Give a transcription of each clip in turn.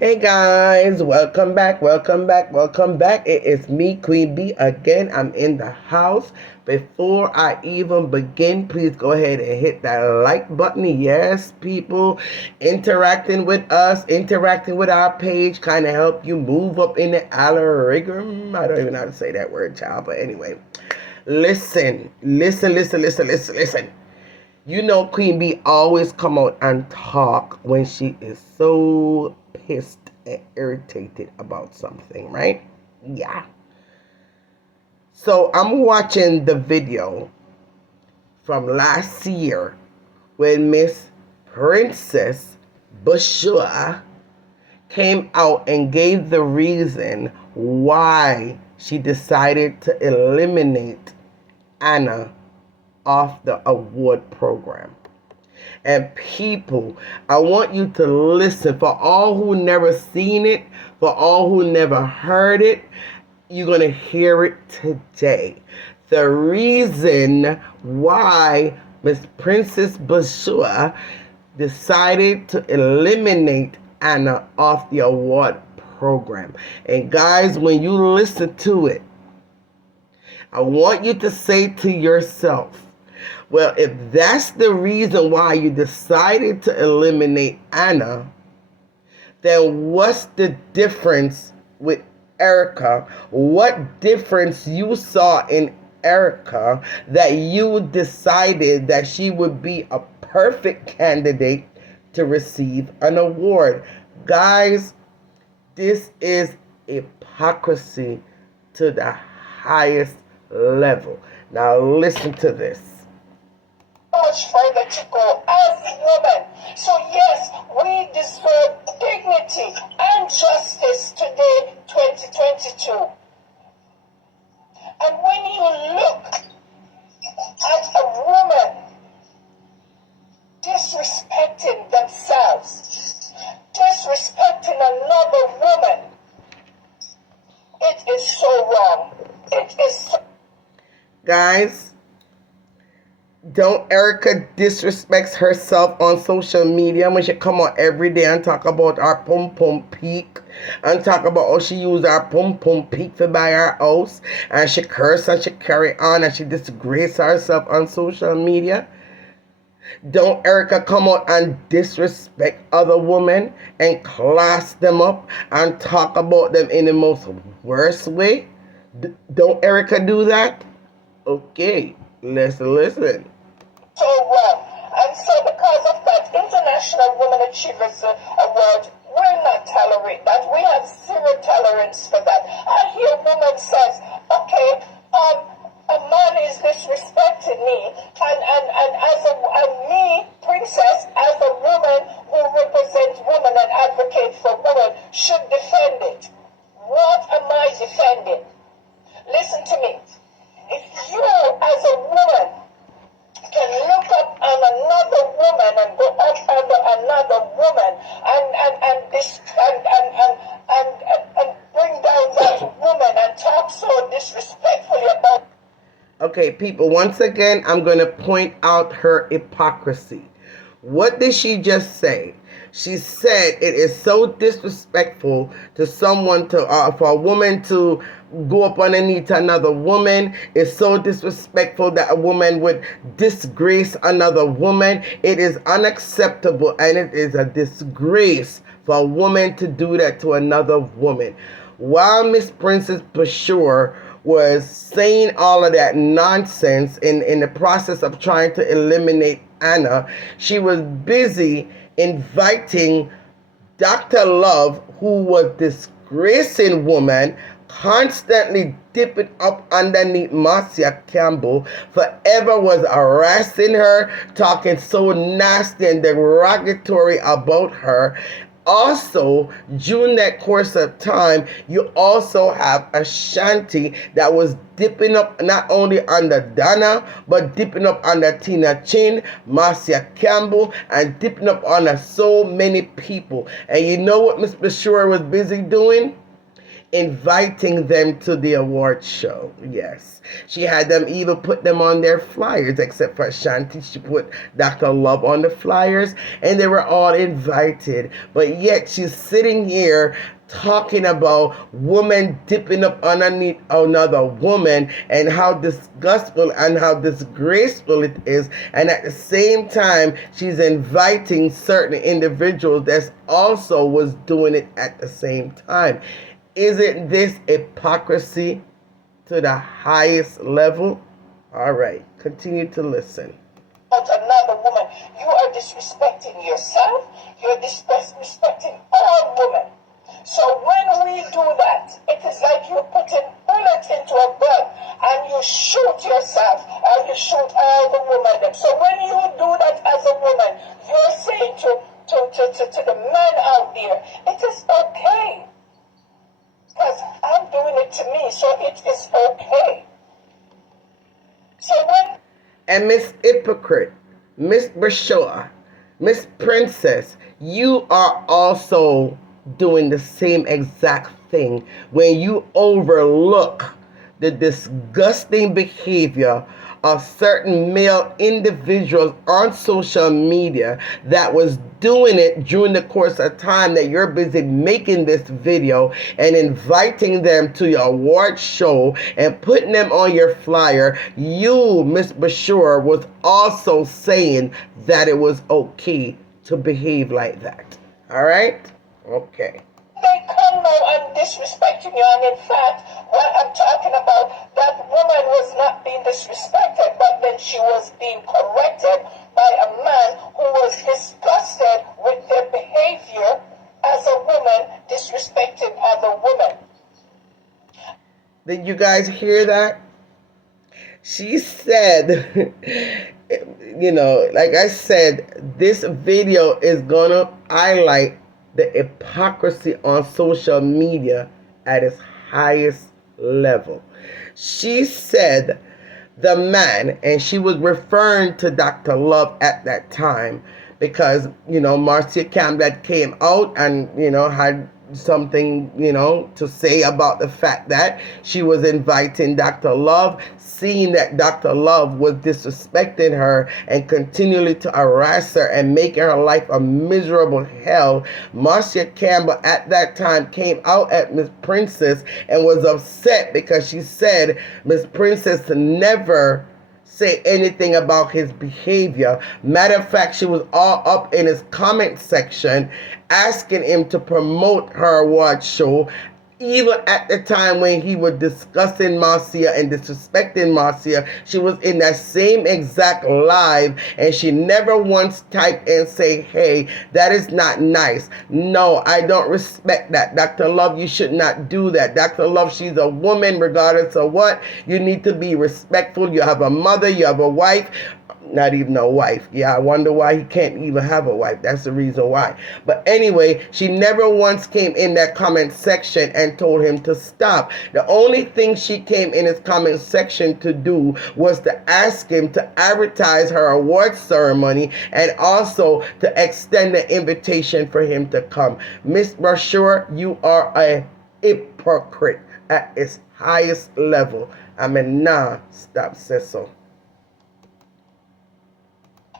Hey guys, welcome back, welcome back, welcome back. It is me, Queen B, again. I'm in the house. Before I even begin, please go ahead and hit that like button. Yes, people, interacting with us, interacting with our page, kind of help you move up in the algorithm. I don't even know how to say that word, child, but anyway. Listen. You know Queen Bee always come out and talk when she is so pissed and irritated about something, right? Yeah. So I'm watching the video from last year when Miss Princess Bushua came out and gave the reason why she decided to eliminate Anna off the award program. And people, I want you to listen. For all who never seen it, for all who never heard it, you're going to hear it today. The reason why Miss Princess Bashua decided to eliminate Anna off the award program. And guys, when you listen to it, I want you to say to yourself, well, if that's the reason why you decided to eliminate Anna, then what's the difference with Erica? What difference you saw in Erica that you decided that she would be a perfect candidate to receive an award? Guys, this is hypocrisy to the highest level. Now listen to this. Much further to go as women. So yes, we deserve dignity and justice today, 2022. And when you look at a woman disrespecting themselves, disrespecting another woman, it is so wrong. It is so... Guys, don't Erica disrespects herself on social media when she come out every day and talk about her pum pum peak and talk about how she use her pum pum peak to buy her house and she curse and she carry on and she disgrace herself on social media? Don't Erica come out and disrespect other women and class them up and talk about them in the most worst way? Don't Erica do that? Okay, let's listen. So well. And so because of that, International Women Achievers Award will not tolerate that. We have zero tolerance for that. I hear a woman says, okay, a man is disrespecting me, and as me, Princess, as a woman who represents women and advocate for women, should defend it. What am I defending? Listen to me. If you, as a woman, can look up on another woman and go up under another woman and bring down that woman and talk so disrespectfully about... Okay, people, once again, I'm going to point out her hypocrisy. What did she just say? She said it is so disrespectful to someone for a woman to go up underneath another woman. It's so disrespectful that a woman would disgrace another woman. It is unacceptable and it is a disgrace for a woman to do that to another woman. While Miss Princess Pashur was saying all of that nonsense in the process of trying to eliminate Anna, she was busy inviting Dr. Love, who was disgracing woman, constantly dipping up underneath Marcia Campbell, forever was harassing her, talking so nasty and derogatory about her. Also, during that course of time, you also have Ashanti that was dipping up not only under Donna, but dipping up under Tina Chin, Marcia Campbell, and dipping up under so many people. And you know what Miss Bashura was busy doing? inviting them to the award show. Yes. She had them even put them on their flyers, except for Shanti. She put Dr. Love on the flyers, and they were all invited. But yet she's sitting here talking about women dipping up underneath another woman and how disgustful and how disgraceful it is. And at the same time, she's inviting certain individuals that also was doing it at the same time. Isn't this hypocrisy to the highest level? All right, continue to listen. Another woman, you are disrespecting yourself, you're disrespecting all women. So when we do that, it is like you're putting bullet into a gun and you shoot yourself and you shoot all the women. So when you do that as a woman, you're saying to the men out there, it is okay. Because I'm doing it to me, so it is okay. So when... And Miss Hypocrite, Miss Brashoa, Miss Princess, you are also doing the same exact thing when you overlook the disgusting behavior of certain male individuals on social media that was doing it during the course of time that you're busy making this video and inviting them to your award show and putting them on your flyer. You, Miss Bashir, was also saying that it was okay to behave like that. All right? Okay. They come now and disrespecting you, and in fact, what I'm talking about, that woman was not being disrespected, but then she was being corrected by a man who was disgusted with their behavior as a woman disrespecting other women. Did you guys hear that? She said, you know, like I said, this video is gonna highlight the hypocrisy on social media at its highest level. She said the man, and she was referring to Dr. Love at that time because, you know, Marcia Campbell came out and, you know, had something, you know, to say about the fact that she was inviting Dr. Love, seeing that Dr. Love was disrespecting her and continually to harass her and making her life a miserable hell. Marcia Campbell at that time came out at Miss Princess and was upset because she said Miss Princess never say anything about his behavior. Matter of fact, she was all up in his comment section asking him to promote her award show. Even at the time when he was discussing Marcia and disrespecting Marcia, she was in that same exact live and she never once typed and say, hey, that is not nice. No, I don't respect that. Dr. Love, you should not do that. Dr. Love, she's a woman regardless of what. You need to be respectful. You have a mother, you have a wife. Not even a wife. Yeah, I wonder why he can't even have a wife. That's the reason why. But anyway, she never once came in that comment section and told him to stop. The only thing she came in his comment section to do was to ask him to advertise her award ceremony and also to extend the invitation for him to come. Miss Brashour, you are a hypocrite at its highest level. I mean, nah, stop, Cecil.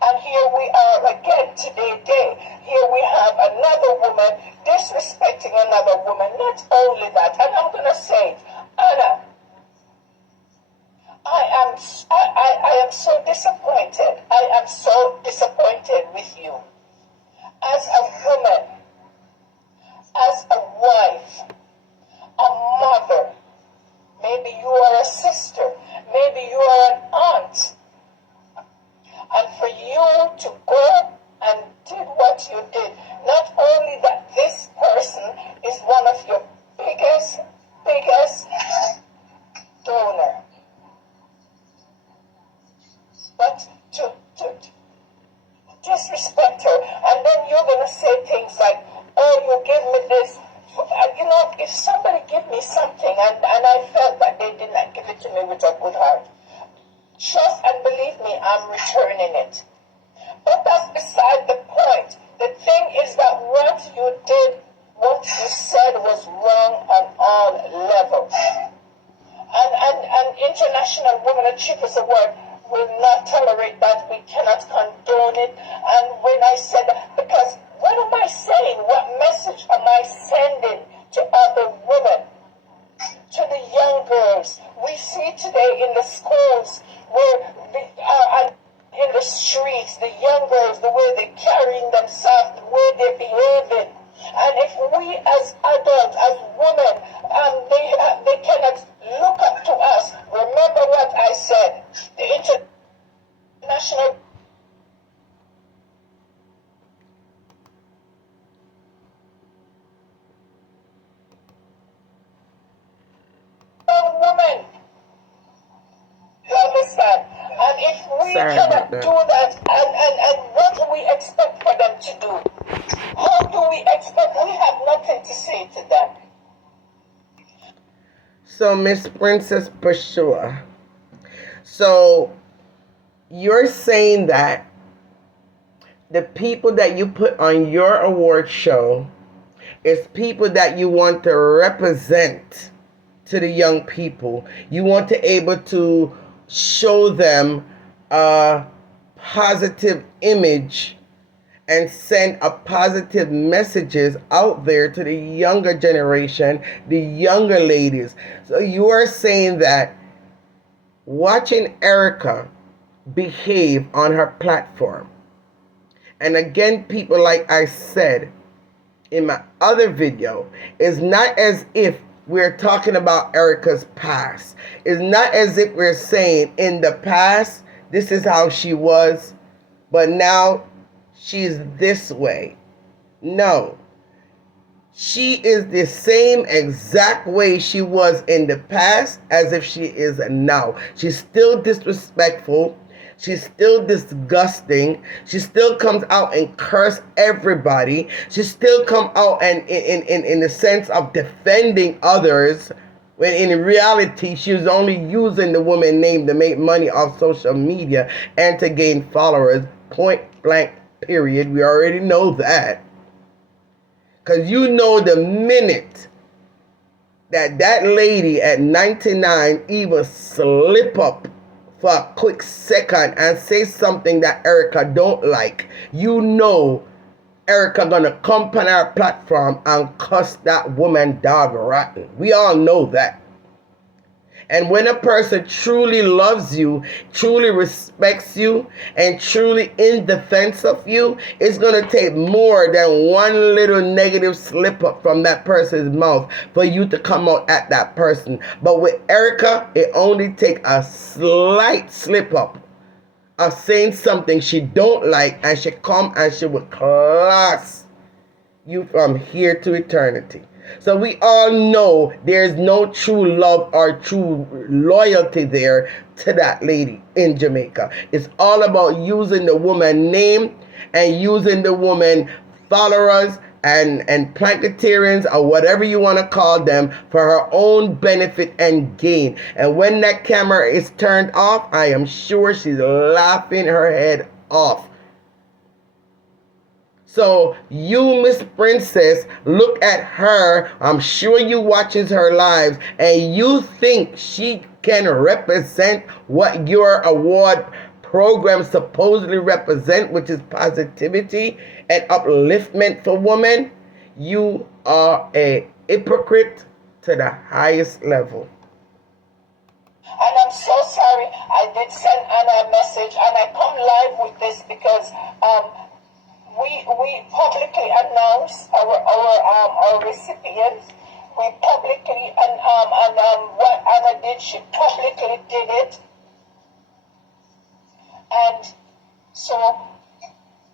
And here we are again today. Here we have another woman disrespecting another woman. Not only that, and I'm going to say it, Anna, I am so disappointed. I am so disappointed with you. As a woman, as a wife, a mother, maybe you are a sister, maybe you are an aunt. And for you to go and did what you did, not only that this person is one of your biggest donor, but to disrespect her, and then you're going to say things like, oh, you give me this. You know, if somebody give me something and I felt that they did not give it to me with a good heart, trust and believe me, I'm returning it. But that's beside the point. The thing is that what you did, what you said was wrong on all Achievers Award will not tolerate that. We cannot condone it. And when I said that, because what am I saying? What message am I sending to other women? To the young girls. We see today in the schools where in the streets, the young girls, the way they're carrying themselves, the way they're behaving. And if we as adults, as women, they cannot look up to us. Remember what I said. The international woman. You understand? And if we Sorry cannot about that. do that, and what do we expect for them to do? How do we expect? We have nothing to say to them. So, Miss Princess Bushua, so you're saying that the people that you put on your award show is people that you want to represent to the young people. You want to able to show them a positive image and send a positive messages out there to the younger generation, the younger ladies. So you are saying that watching Erica behave on her platform, and again, people, like I said in my other video, is not as if we're talking about Erica's past. It's not as if we're saying in the past, this is how she was, but now she's this way. No. She is the same exact way she was in the past as if she is now. She's still disrespectful. She's still disgusting. She still comes out and curse everybody. She still come out and in the sense of defending others, when in reality she was only using the woman's name to make money off social media and to gain followers. Point blank period. We already know that. Because you know the minute that lady at 99 even slip up for a quick second and say something that Erica don't like, you know Erica gonna come on our platform and cuss that woman dog rotten. We all know that. And when a person truly loves you, truly respects you, and truly in defense of you, it's going to take more than one little negative slip up from that person's mouth for you to come out at that person. But with Erica, it only takes a slight slip up of saying something she don't like, and she come and she will class you from here to eternity. So we all know there's no true love or true loyalty there to that lady in Jamaica. It's all about using the woman name and using the woman followers and planketarians or whatever you want to call them for her own benefit and gain. And when that camera is turned off, I am sure she's laughing her head off. So you, Miss Princess, look at her. I'm sure you watches her lives, and you think she can represent what your award program supposedly represent, which is positivity and upliftment for women. You are a hypocrite to the highest level. And I'm so sorry. I did send Anna a message, and I come live with this because we publicly announced our recipients. We publicly and what Anna did, she publicly did it. And so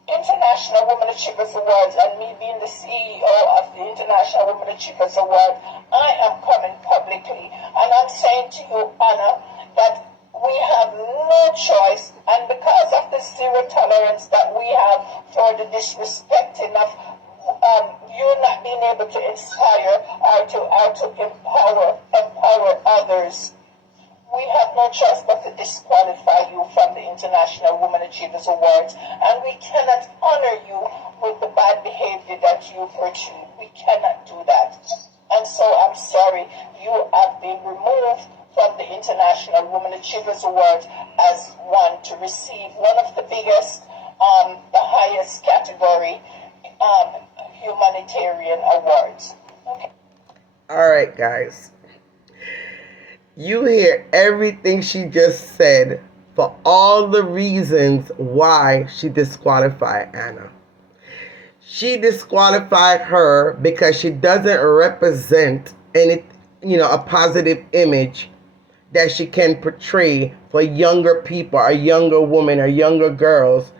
International Women Achievers Awards, and me being the CEO of the International Women Achievers Award, I am coming publicly and I'm saying to you, Anna, that we have no choice, and because of the zero tolerance that we have for the disrespecting of you not being able to inspire or to empower others, we have no choice but to disqualify you from the International Women Achievers Awards, and we cannot honor you with the bad behavior that you portrayed. We cannot do that. And so I'm sorry, you have been removed from from the International Women Achievers Award as one to receive one of the biggest, the highest category humanitarian awards. Okay. All right, guys. You hear everything she just said for all the reasons why she disqualified Anna. She disqualified her because she doesn't represent any, a positive image that she can portray for younger people or younger women or younger girls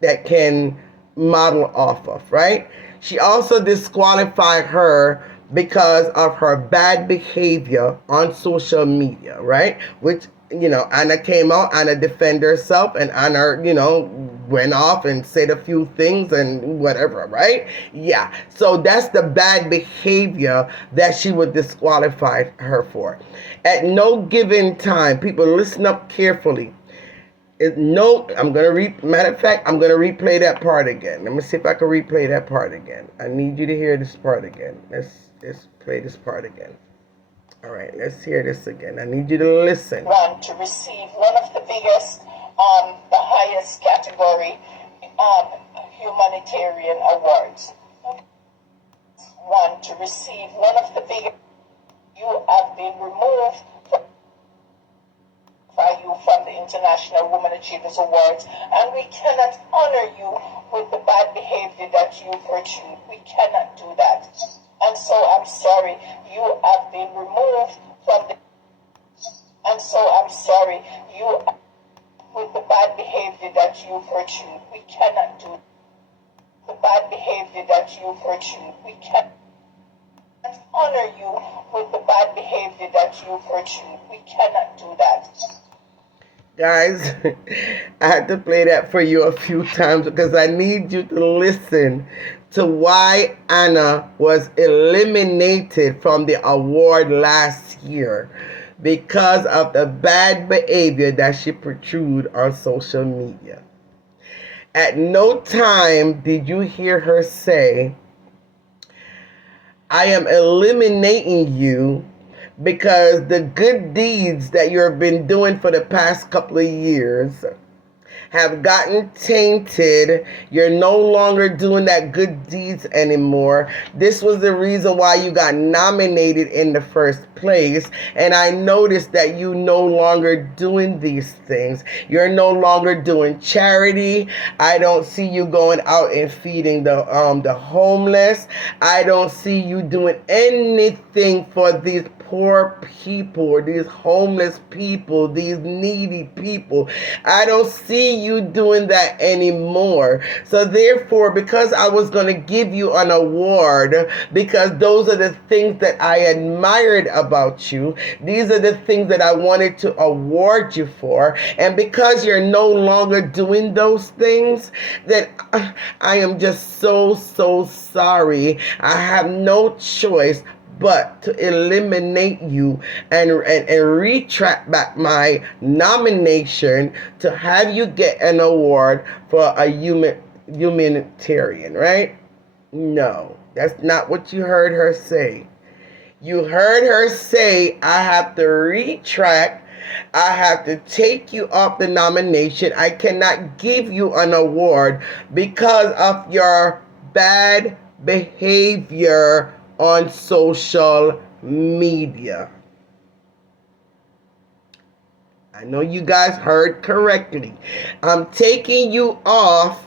that can model off of, right? She also disqualified her because of her bad behavior on social media, right? Which, Anna came out, Anna defended herself, and Anna, went off and said a few things and whatever, right? Yeah. So that's the bad behavior that she would disqualify her for. At no given time, people listen up carefully. Matter of fact, I'm gonna replay that part again. Let me see if I can replay that part again. I need you to hear this part again. Let's play this part again. All right, let's hear this again. I need you to listen. One to receive one of the biggest, the highest category, humanitarian awards. One to receive one of the biggest. You have been removed by you from the International Women Achievers Awards, and we cannot honor you with the bad behavior that you portrayed. We cannot do that. And so I'm sorry, you have been removed from the, and so I'm sorry, you, with the bad behavior that you portrayed. We cannot do the bad behavior that you portrayed. We cannot honor you with the bad behavior that you portrayed. We cannot do that. Guys, I had to play that for you a few times because I need you to listen to why Anna was eliminated from the award last year because of the bad behavior that she portrayed on social media. At no time did you hear her say, I am eliminating you because the good deeds that you've been doing for the past couple of years have gotten tainted. You're no longer doing that good deeds anymore. This was the reason why you got nominated in the first place. And I noticed that you no longer doing these things. You're no longer doing charity. I don't see you going out and feeding the homeless. I don't see you doing anything for these poor people or these homeless people, these needy people. I don't see you doing that anymore. So therefore, because I was going to give you an award, because those are the things that I admired about you, these are the things that I wanted to award you for, and because you're no longer doing those things, that I am just so sorry. I have no choice but to eliminate you and retract back my nomination to have you get an award for a humanitarian, right? No, that's not what you heard her say. You heard her say, I have to retract, I have to take you off the nomination. I cannot give you an award because of your bad behavior on social media. I know you guys heard correctly. I'm taking you off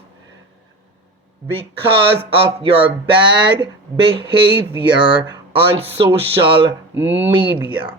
because of your bad behavior on social media.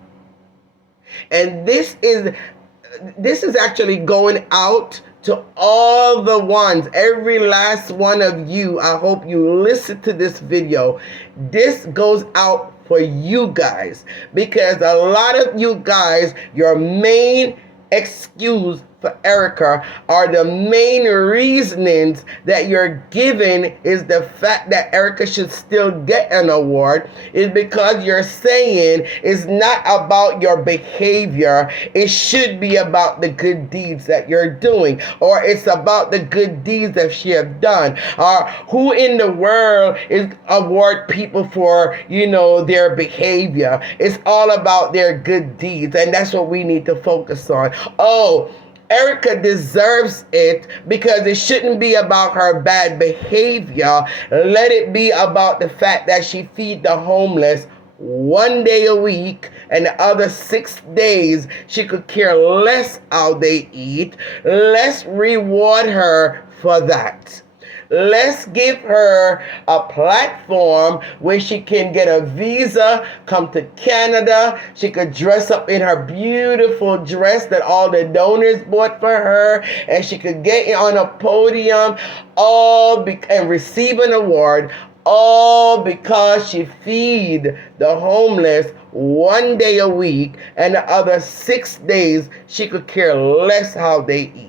And this is actually going out to all the ones, every last one of you. I hope you listen to this video. This goes out for you guys because a lot of you guys, your main excuse for Erica, or the main reasonings that you're giving is the fact that Erica should still get an award, is because you're saying it's not about your behavior, it should be about the good deeds that you're doing, or it's about the good deeds that she have done, or who in the world is award people for, their behavior. It's all about their good deeds, and that's what we need to focus on. Oh, Erica deserves it because it shouldn't be about her bad behavior. Let it be about the fact that she feed the homeless 1 day a week, and the other 6 days she could care less how they eat. Let's reward her for that. Let's give her a platform where she can get a visa, come to Canada. She could dress up in her beautiful dress that all the donors bought for her, and she could get on a podium and receive an award, all because she feed the homeless 1 day a week, and the other 6 days she could care less how they eat.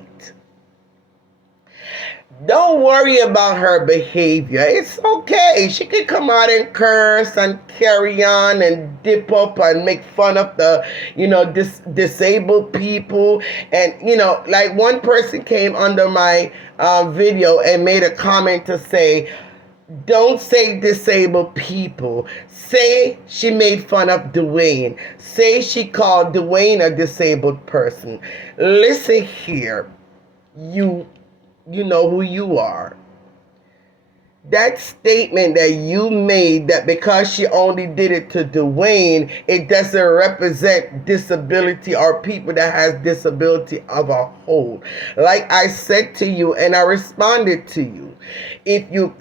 Don't worry about her behavior. It's okay. She can come out and curse and carry on and dip up and make fun of the, disabled people. And, like one person came under my video and made a comment to say, don't say disabled people. Say she made fun of Dwayne. Say she called Dwayne a disabled person. Listen here. You know who you are. That statement that you made, that because she only did it to Dwayne, it doesn't represent disability or people that has disability of a whole. Like I said to you, and I responded to you, if you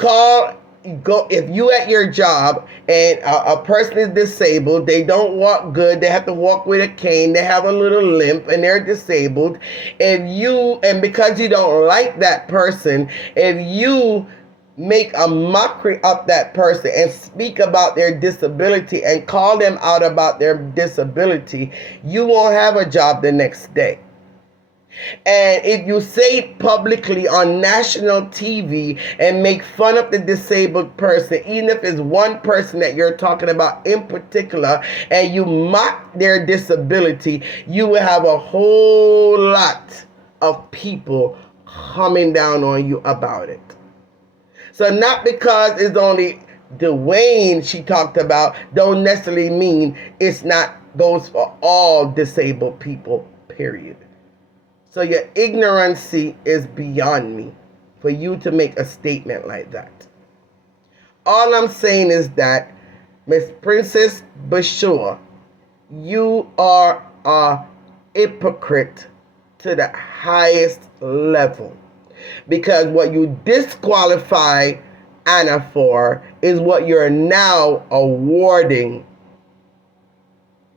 at your job and a person is disabled, they don't walk good, they have to walk with a cane, they have a little limp and they're disabled, and because you don't like that person, if you make a mockery of that person and speak about their disability and call them out about their disability, you won't have a job the next day. And if you say it publicly on national TV and make fun of the disabled person, even if it's one person that you're talking about in particular, and you mock their disability, you will have a whole lot of people coming down on you about it. So not because it's only Dwayne she talked about, don't necessarily mean it's not goes for all disabled people, period. So your ignorancy is beyond me for you to make a statement like that. All I'm saying is that, Miss Princess Bashua, you are a hypocrite to the highest level. Because what you disqualify Anna for is what you're now awarding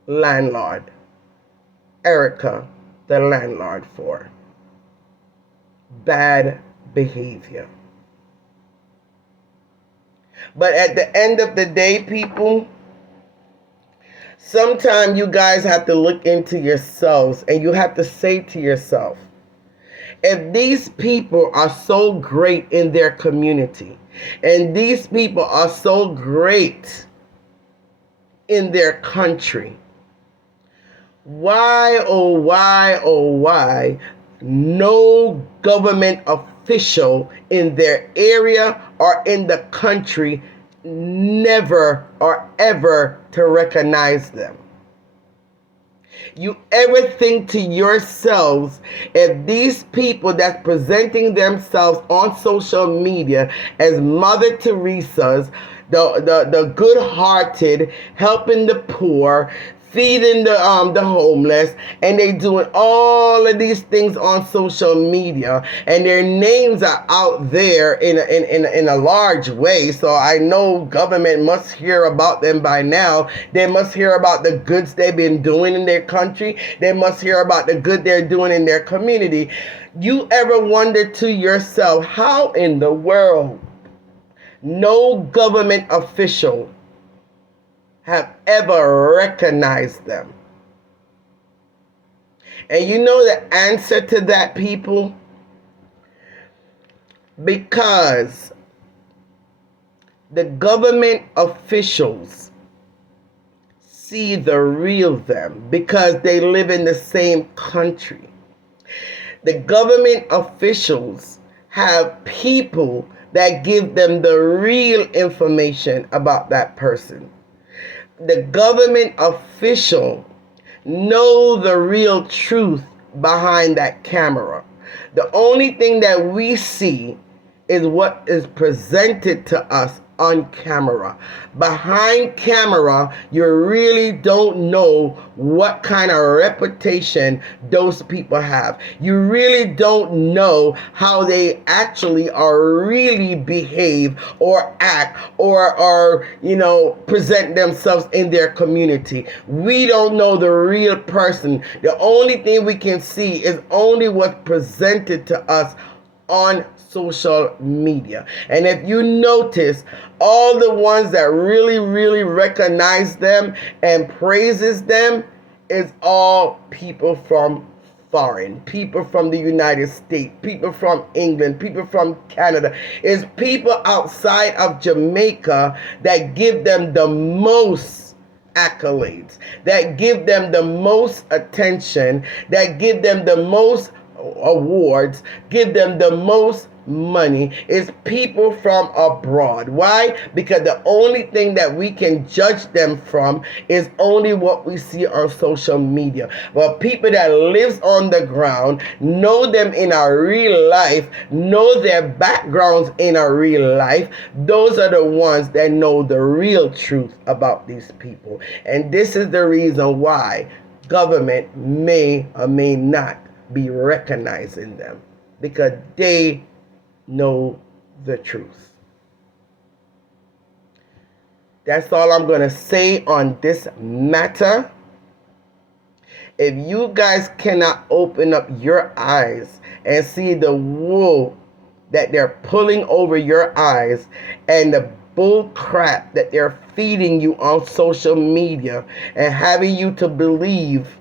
landlord Erica, the landlord, for. Bad behavior. But at the end of the day, people, sometimes you guys have to look into yourselves and you have to say to yourself, if these people are so great in their community, and these people are so great in their country, why, oh why, no government official in their area or in the country never or ever to recognize them? You ever think to yourselves, if these people that's presenting themselves on social media as Mother Teresa's, the good-hearted, helping the poor, feeding the homeless, and they doing all of these things on social media, and their names are out there in a large way, so I know government must hear about them by now. They must hear about the goods they've been doing in their country. They must hear about the good they're doing in their community. You ever wonder to yourself, how in the world no government official have ever recognized them? And you know the answer to that, people? Because the government officials see the real them because they live in the same country. The government officials have people that give them the real information about that person. The government official know the real truth behind that camera. The only thing that we see is what is presented to us on camera. Behind camera, you really don't know what kind of reputation those people have. You really don't know how they actually are really behave or act or present themselves in their community. We don't know the real person. The only thing we can see is only what's presented to us on social media. And if you notice, all the ones that really recognize them and praises them is all people from foreign, people from the United States, people from England, people from Canada. It's people outside of Jamaica that give them the most accolades, that give them the most attention, that give them the most awards, give them the most money. Is people from abroad. Why? Because the only thing that we can judge them from is only what we see on social media. But people that lives on the ground, know them in our real life, know their backgrounds in our real life, those are the ones that know the real truth about these people. And this is the reason why government may or may not be recognizing them, because they know the truth. That's all I'm going to say on this matter. If you guys cannot open up your eyes and see the wool that they're pulling over your eyes and the bull crap that they're feeding you on social media and having you to believe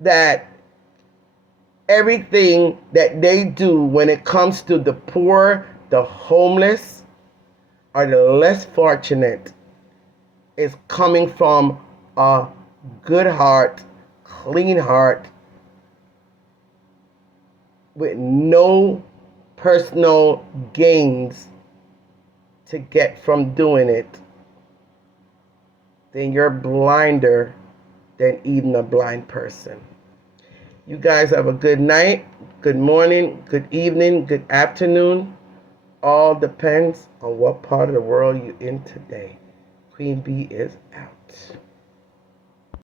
that everything that they do when it comes to the poor, the homeless, or the less fortunate is coming from a good heart, clean heart, with no personal gains to get from doing it, then you're blinder than even a blind person. You guys have a good night, good morning, good evening, good afternoon. All depends on what part of the world you're in today. Queen Bee is out.